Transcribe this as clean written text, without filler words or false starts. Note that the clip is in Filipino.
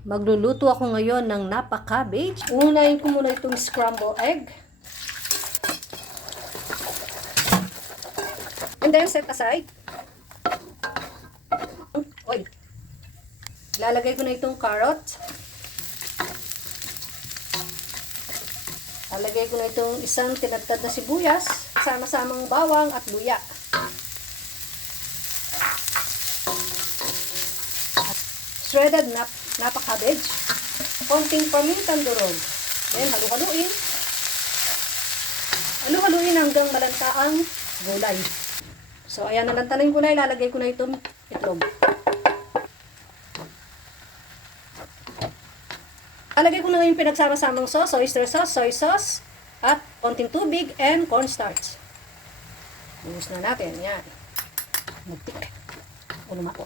Magluluto ako ngayon ng napa-cabbage. Unahin ko muna itong scrambled egg. And then set aside. Oy. Lalagay ko na itong carrot. Lalagay ko na itong isang tinadtad na sibuyas, sama-samang bawang at luya. Shredded napa-cabbage. Konting pamintang durog. Then halu-haluin. Halu-haluin hanggang malanta ang gulay. So ayan, nalantanin ko na, ilalagay ko na itong itlog. Lalagay ko na yung pinagsama-samang sauce, oyster sauce, soy sauce, at konting tubig and cornstarch. Buhos na natin, yan. Magtik. O lumako.